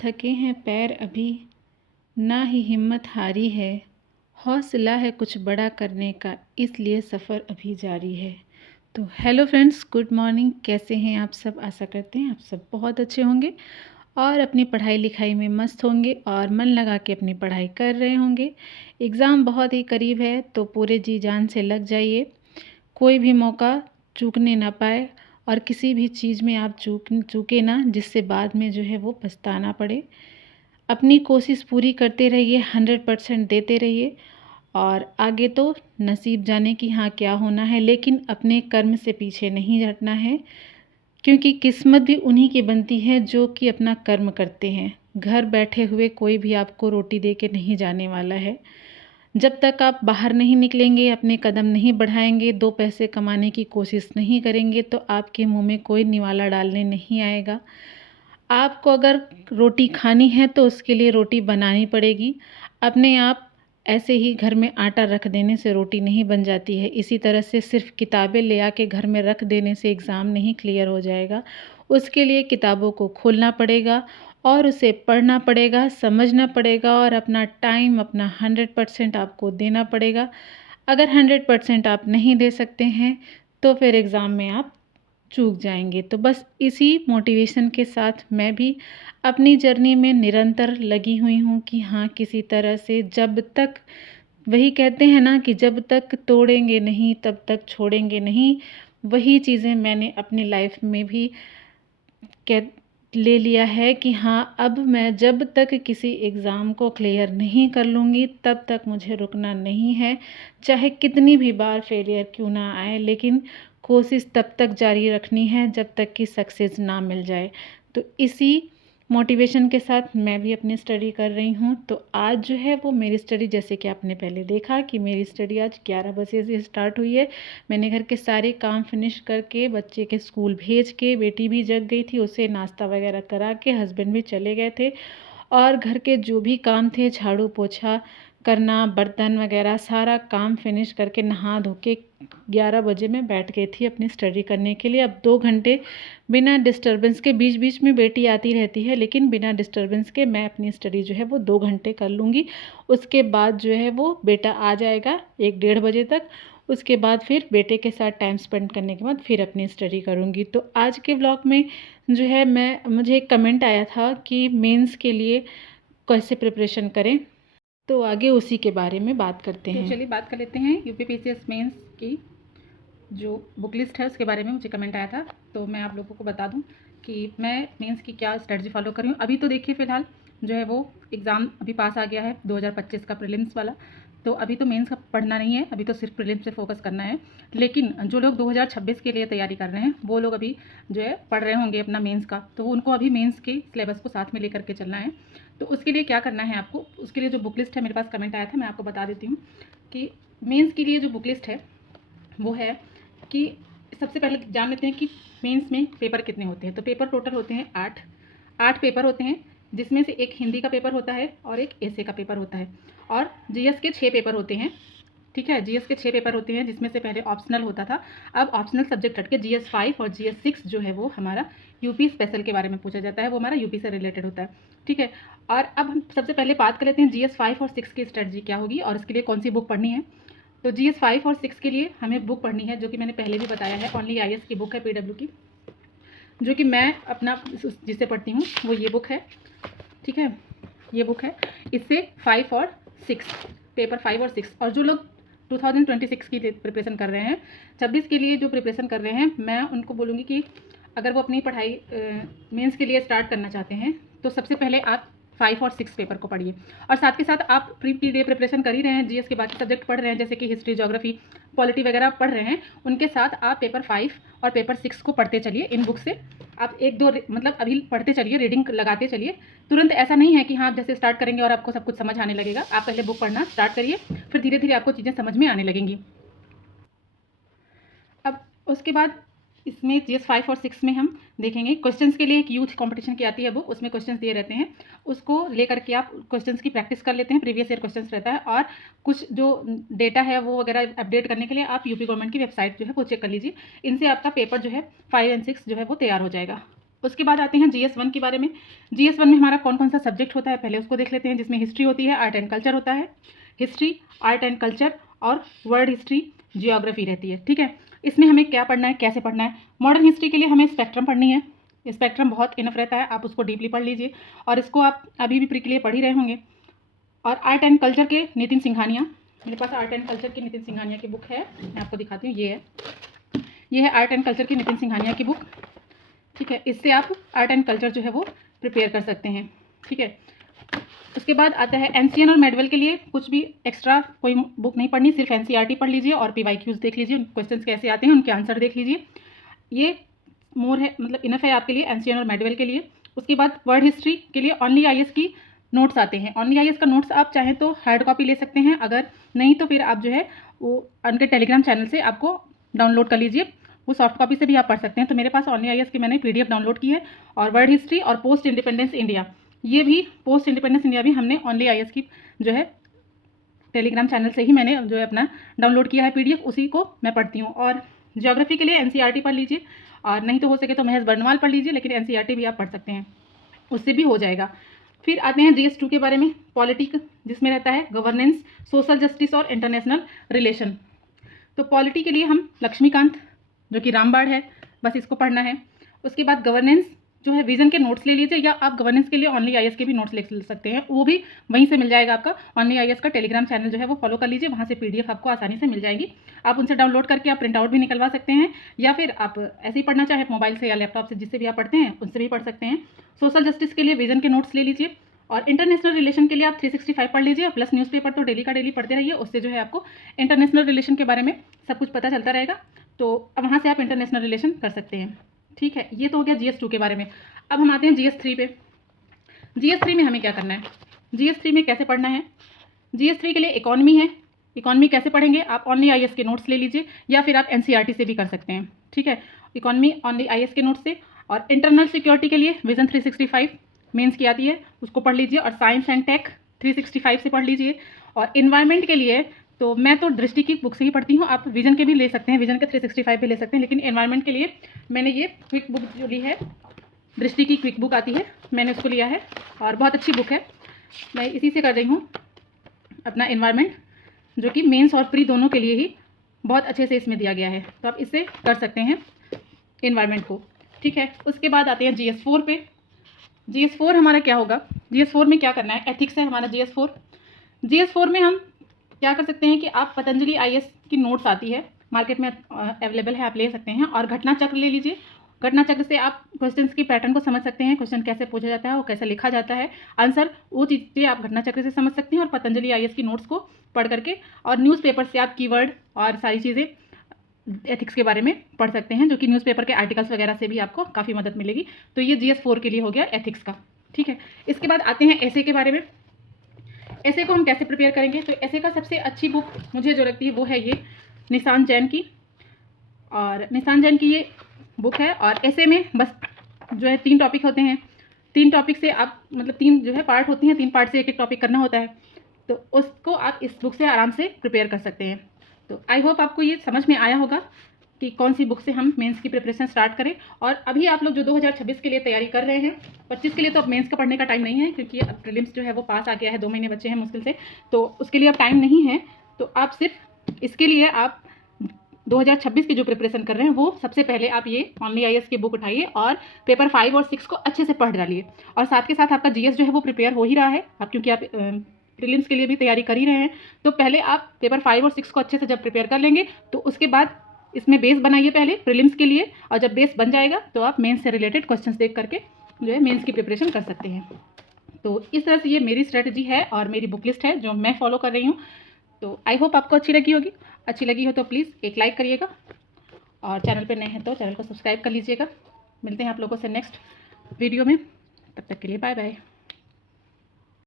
थके हैं पैर अभी, ना ही हिम्मत हारी है। हौसला है कुछ बड़ा करने का, इसलिए सफ़र अभी जारी है। तो हेलो फ्रेंड्स, गुड मॉर्निंग। कैसे हैं आप सब? आशा करते हैं आप सब बहुत अच्छे होंगे और अपनी पढ़ाई लिखाई में मस्त होंगे और मन लगा के अपनी पढ़ाई कर रहे होंगे। एग्ज़ाम बहुत ही करीब है तो पूरे जी जान से लग जाइए। कोई भी मौका चूकने ना पाए और किसी भी चीज़ में आप चूके ना, जिससे बाद में जो है वो पछताना पड़े। अपनी कोशिश पूरी करते रहिए, 100% देते रहिए और आगे तो नसीब जाने कि हाँ क्या होना है, लेकिन अपने कर्म से पीछे नहीं हटना है, क्योंकि किस्मत भी उन्हीं की बनती है जो कि अपना कर्म करते हैं। घर बैठे हुए कोई भी आपको रोटी दे के नहीं जाने वाला है। जब तक आप बाहर नहीं निकलेंगे, अपने कदम नहीं बढ़ाएंगे, 2 पैसे कमाने की कोशिश नहीं करेंगे, तो आपके मुंह में कोई निवाला डालने नहीं आएगा। आपको अगर रोटी खानी है तो उसके लिए रोटी बनानी पड़ेगी। अपने आप ऐसे ही घर में आटा रख देने से रोटी नहीं बन जाती है। इसी तरह से सिर्फ़ किताबें ले आके घर में रख देने से एग्ज़ाम नहीं क्लियर हो जाएगा। उसके लिए किताबों को खोलना पड़ेगा और उसे पढ़ना पड़ेगा, समझना पड़ेगा और अपना टाइम, अपना 100% आपको देना पड़ेगा। अगर 100% आप नहीं दे सकते हैं तो फिर एग्ज़ाम में आप चूक जाएंगे। तो बस इसी मोटिवेशन के साथ मैं भी अपनी जर्नी में निरंतर लगी हुई हूँ कि हाँ, किसी तरह से जब तक, वही कहते हैं ना कि जब तक तोड़ेंगे नहीं तब तक छोड़ेंगे नहीं, वही चीज़ें मैंने अपनी लाइफ में भी कह ले लिया है कि हाँ, अब मैं जब तक किसी एग्ज़ाम को क्लियर नहीं कर लूँगी तब तक मुझे रुकना नहीं है। चाहे कितनी भी बार फेलियर क्यों ना आए, लेकिन कोशिश तब तक जारी रखनी है जब तक कि सक्सेस ना मिल जाए। तो इसी मोटिवेशन के साथ मैं भी अपनी स्टडी कर रही हूँ। तो आज जो है वो मेरी स्टडी, जैसे कि आपने पहले देखा कि मेरी स्टडी आज 11 बजे से स्टार्ट हुई है। मैंने घर के सारे काम फिनिश करके, बच्चे के स्कूल भेज के, बेटी भी जग गई थी, उसे नाश्ता वगैरह करा के, हस्बैंड भी चले गए थे और घर के जो भी काम थे, झाड़ू पोछा करना, बर्तन वगैरह सारा काम फिनिश करके नहा धो के 11 बजे मैं बैठ गई थी अपनी स्टडी करने के लिए। अब 2 घंटे बिना डिस्टरबेंस के, बीच बीच में बेटी आती रहती है लेकिन बिना डिस्टरबेंस के मैं अपनी स्टडी जो है वो 2 घंटे कर लूँगी। उसके बाद जो है वो बेटा आ जाएगा 1 डेढ़ बजे तक। उसके बाद फिर बेटे के साथ टाइम स्पेंड करने के बाद फिर अपनी स्टडी करूँगी। तो आज के ब्लॉग में जो है मुझे एक कमेंट आया था कि मेंस के लिए कैसे प्रिपरेशन करें, तो आगे उसी के बारे में बात करते हैं। तो चलिए बात कर लेते हैं यूपीपीसीएस मेंस की जो बुक लिस्ट है उसके बारे में। मुझे कमेंट आया था तो मैं आप लोगों को बता दूं कि मैं मेंस की क्या स्ट्रेटजी फॉलो कर रही हूँ। अभी तो देखिए फ़िलहाल जो है वो एग्ज़ाम अभी पास आ गया है 2025 का प्रीलिम्स वाला, तो अभी तो मेंस का पढ़ना नहीं है, अभी तो सिर्फ प्रीलिम्स पे फोकस करना है। लेकिन जो लोग 2026 के लिए तैयारी कर रहे हैं वो लोग अभी जो है पढ़ रहे होंगे अपना मेंस का, तो उनको अभी मेंस के सिलेबस को साथ में लेकर के चलना है। तो उसके लिए क्या करना है आपको, उसके लिए जो बुक लिस्ट है, मेरे पास कमेंट आया था, मैं आपको बता देती हूँ कि मेंस के लिए जो बुक लिस्ट है वो है कि सबसे पहले जान लेते हैं कि मेंस में पेपर कितने होते हैं। तो पेपर टोटल होते हैं 8 पेपर होते हैं, जिसमें से एक हिंदी का पेपर होता है और एक एसे का पेपर होता है और जीएस के 6 पेपर होते हैं। ठीक है, जीएस के 6 पेपर होते हैं, जिसमें से पहले ऑप्शनल होता था, अब ऑप्शनल सब्जेक्ट हट के जीएस 5 और जीएस 6 जो है वो हमारा यूपी स्पेशल के बारे में पूछा जाता है, वो हमारा यूपी से रिलेटेड होता है। ठीक है, और अब हम सबसे पहले बात कर लेते हैं जीएस 5 और 6 की स्ट्रेटजी क्या होगी और इसके लिए कौन सी बुक पढ़नी है। तो जीएस 5 और 6 के लिए हमें बुक पढ़नी है जो कि मैंने पहले भी बताया है, ओनली आईएएस की बुक है पीडब्ल्यू की, जो कि मैं अपना जिससे पढ़ती हूँ वो ये बुक है। ठीक है, ये बुक है, इससे 5 और 6 पेपर 5 और 6, और जो लोग 2026 की प्रिपरेशन कर रहे हैं, 26 के लिए जो प्रिपरेशन कर रहे हैं, मैं उनको बोलूँगी कि अगर वो अपनी पढ़ाई मेंस के लिए स्टार्ट करना चाहते हैं तो सबसे पहले आप 5 और 6 पेपर को पढ़िए और साथ के साथ आप प्री डे प्रिपरेशन कर ही रहे हैं, जीएस के बाकी सब्जेक्ट पढ़ रहे हैं जैसे कि हिस्ट्री, ज्योग्राफी, पॉलिटी वगैरह पढ़ रहे हैं, उनके साथ आप पेपर 5 और पेपर 6 को पढ़ते चलिए। इन बुक से आप 1-2 मतलब अभी पढ़ते चलिए, रीडिंग लगाते चलिए। तुरंत ऐसा नहीं है कि हाँ आप जैसे स्टार्ट करेंगे और आपको सब कुछ समझ आने लगेगा। आप पहले बुक पढ़ना स्टार्ट करिए, फिर धीरे धीरे आपको चीज़ें समझ में आने लगेंगी। अब उसके बाद इसमें जीएस 5 और 6 में हम देखेंगे क्वेश्चंस के लिए एक यूथ कंपटीशन की आती है बुक, उसमें क्वेश्चंस दिए रहते हैं, उसको लेकर के आप क्वेश्चंस की प्रैक्टिस कर लेते हैं। प्रीवियस ईयर क्वेश्चंस रहता है और कुछ जो डेटा है वो वगैरह अपडेट करने के लिए आप यूपी गवर्नमेंट की वेबसाइट जो है वो चेक कर लीजिए। इनसे आपका पेपर जो है 5 और 6 जो है वो तैयार हो जाएगा। उसके बाद आते हैं GS1 के बारे में। GS1 में हमारा कौन कौन सा सब्जेक्ट होता है पहले उसको देख लेते हैं, जिसमें हिस्ट्री होती है, आर्ट एंड कल्चर होता है, हिस्ट्री, आर्ट एंड कल्चर और वर्ल्ड हिस्ट्री, जियोग्राफी रहती है। ठीक है, इसमें हमें क्या पढ़ना है, कैसे पढ़ना है। मॉडर्न हिस्ट्री के लिए हमें स्पेक्ट्रम पढ़नी है, स्पेक्ट्रम बहुत इनफ रहता है, आप उसको डीपली पढ़ लीजिए और इसको आप अभी भी प्री के लिए पढ़ ही रहे होंगे। और आर्ट एंड कल्चर के नितिन सिंघानिया, मेरे पास आर्ट एंड कल्चर की नितिन सिंघानिया की बुक है, मैं आपको दिखाती हूँ, ये है आर्ट एंड कल्चर की नितिन सिंघानिया की बुक। ठीक है, इससे आप आर्ट एंड कल्चर जो है वो प्रिपेयर कर सकते हैं। ठीक है, उसके बाद आता है एनसीएन और मेडवेल के लिए कुछ भी एक्स्ट्रा कोई बुक नहीं पढ़नी, सिर्फ एनसीईआरटी पढ़ लीजिए और पीवाईक्यूज देख लीजिए, क्वेश्चंस कैसे आते हैं उनके आंसर देख लीजिए, ये मोर है, मतलब इनफ है आपके लिए एनसीएन और मेडवेल के लिए। उसके बाद वर्ल्ड हिस्ट्री के लिए ओनली आईएएस की नोट्स आते हैं, ओनली आईएएस का नोट्स आप चाहें तो हार्ड कॉपी ले सकते हैं, अगर नहीं तो फिर आप जो है वो उनके टेलीग्राम चैनल से आपको डाउनलोड कर लीजिए, वो सॉफ्ट कॉपी से भी आप पढ़ सकते हैं। तो मेरे पास ओनली आईएएस की मैंने पीडीएफ डाउनलोड की है। और वर्ल्ड हिस्ट्री और पोस्ट इंडिपेंडेंस इंडिया, ये भी पोस्ट इंडिपेंडेंस इंडिया भी हमने ओनली आईएएस की जो है टेलीग्राम चैनल से ही मैंने जो है अपना डाउनलोड किया है पीडीएफ, उसी को मैं पढ़ती हूँ। और ज्योग्राफी के लिए एनसीईआरटी पढ़ लीजिए और नहीं तो हो सके तो महज बर्नवाल पढ़ लीजिए, लेकिन एनसीईआरटी भी आप पढ़ सकते हैं, उससे भी हो जाएगा। फिर आते हैं GS2 के बारे में, पॉलिटिक, जिसमें रहता है गवर्नेंस, सोशल जस्टिस और इंटरनेशनल रिलेशन। तो पॉलिटी के लिए हम लक्ष्मीकांत जो कि रामबाड़ है, बस इसको पढ़ना है। उसके बाद गवर्नेंस जो है विजन के नोट्स ले लीजिए, या आप गवर्नेंस के लिए ओनली आईएएस के भी नोट्स ले सकते हैं, वो भी वहीं से मिल जाएगा आपका। ओनली आईएएस का टेलीग्राम चैनल जो है वो फॉलो कर लीजिए, वहाँ से पीडीएफ आपको आसानी से मिल जाएगी, आप उनसे डाउनलोड करके आप प्रिंट आउट भी निकलवा सकते हैं, या फिर आप ऐसे ही पढ़ना चाहे मोबाइल से या लैपटॉप से, जिससे भी आप पढ़ते हैं उनसे भी पढ़ सकते हैं। सोशल जस्टिस के लिए विजन के नोट्स ले लीजिए, और इंटरनेशनल रिलेशन के लिए आप 365 पढ़ लीजिए, प्लस न्यूज़पेपर तो डेली का डेली पढ़ते रहिए, उससे जो है आपको इंटरनेशनल रिलेशन के बारे में सब कुछ पता चलता रहेगा, तो अब वहाँ से आप इंटरनेशनल रिलेशन कर सकते हैं। ठीक है, ये तो हो गया GS2 के बारे में। अब हम आते हैं GS3 पे। GS3 में हमें क्या करना है, GS3 में कैसे पढ़ना है। GS3 के लिए इकॉनमी है, इकॉनमी कैसे पढ़ेंगे, आप ओनली आईएएस के नोट्स ले लीजिए, या फिर आप एनसीईआरटी से भी कर सकते हैं। ठीक है, इकॉनमी ओनली आईएएस के नोट्स से। और इंटरनल सिक्योरिटी के लिए विजन 365 मेंस की आती है, उसको पढ़ लीजिए, और साइंस एंड टेक 365 से पढ़ लीजिए। और इन्वायरमेंट के लिए तो मैं तो दृष्टि की बुक से ही पढ़ती हूँ, आप विजन के भी ले सकते हैं, विजन के 365 भी ले सकते हैं, लेकिन इन्वायरमेंट के लिए मैंने ये क्विक बुक जो ली है, दृष्टि की क्विक बुक आती है, मैंने उसको लिया है और बहुत अच्छी बुक है, मैं इसी से कर रही हूँ अपना इन्वायरमेंट, जो कि मेंस और प्री दोनों के लिए ही बहुत अच्छे से इसमें दिया गया है, तो आप इससे कर सकते हैं इन्वायरमेंट को। ठीक है, उसके बाद आते हैं GS4 पे। GS4 हमारा क्या होगा, GS4 में क्या करना है, एथिक्स है हमारा GS4 में हम क्या कर सकते हैं कि आप पतंजलि आईएएस की नोट्स आती है, मार्केट में अवेलेबल है, आप ले सकते हैं। और घटना चक्र ले लीजिए, घटना चक्र से आप क्वेश्चंस की पैटर्न को समझ सकते हैं, क्वेश्चन कैसे पूछा जाता है, वो कैसे लिखा जाता है, आंसर वो चीज़ें आप घटना चक्र से समझ सकते हैं, और पतंजलि आईएएस की नोट्स को पढ़ करके। और न्यूज़पेपर से आप कीवर्ड और सारी चीज़ें एथिक्स के बारे में पढ़ सकते हैं, जो कि न्यूज़पेपर के आर्टिकल्स वगैरह से भी आपको काफ़ी मदद मिलेगी। तो ये GS4 के लिए हो गया एथिक्स का। ठीक है, इसके बाद आते हैं ऐसे के बारे में। ऐसे को हम कैसे प्रिपेयर करेंगे, तो ऐसे का सबसे अच्छी बुक मुझे जो लगती है वो है ये निशान जैन की, और निशान जैन की ये बुक है। और ऐसे में बस जो है 3 टॉपिक होते हैं, 3 टॉपिक से आप मतलब 3 जो है पार्ट होती हैं, 3 पार्ट से एक टॉपिक करना होता है, तो उसको आप इस बुक से आराम से प्रिपेयर कर सकते हैं। तो आई होप आपको ये समझ में आया होगा कि कौन सी बुक से हम मेंस की प्रिपरेशन स्टार्ट करें। और अभी आप लोग जो 2026 के लिए तैयारी कर रहे हैं, 25 के लिए तो अब मेंस का पढ़ने का टाइम नहीं है, क्योंकि अब प्रीलिम्स जो है वो पास आ गया है, 2 महीने बचे हैं मुश्किल से, तो उसके लिए अब टाइम नहीं है। तो आप सिर्फ इसके लिए आप 2026 की जो प्रिपरेशन कर रहे हैं, वो सबसे पहले आप ये ओनली आईएएस की बुक उठाइए और पेपर 5 और 6 को अच्छे से पढ़ डालिए। और साथ के साथ आपका जीएस जो है वो प्रिपेयर हो ही रहा है, अब क्योंकि आप प्रीलिम्स के लिए भी तैयारी कर ही रहे हैं, तो पहले आप पेपर 5 और 6 को अच्छे से जब प्रिपेयर कर लेंगे, तो उसके बाद इसमें बेस बनाइए पहले प्रीलिम्स के लिए, और जब बेस बन जाएगा तो आप मेंस से रिलेटेड क्वेश्चंस देख करके जो है मेंस की प्रिपरेशन कर सकते हैं। तो इस तरह से ये मेरी स्ट्रेटजी है और मेरी बुक लिस्ट है जो मैं फॉलो कर रही हूँ। तो आई होप आपको अच्छी लगी होगी, अच्छी लगी हो तो प्लीज़ एक लाइक करिएगा, और चैनल पर नए हैं तो चैनल को सब्सक्राइब कर लीजिएगा। मिलते हैं आप लोगों से नेक्स्ट वीडियो में, तब तक के लिए बाय बाय।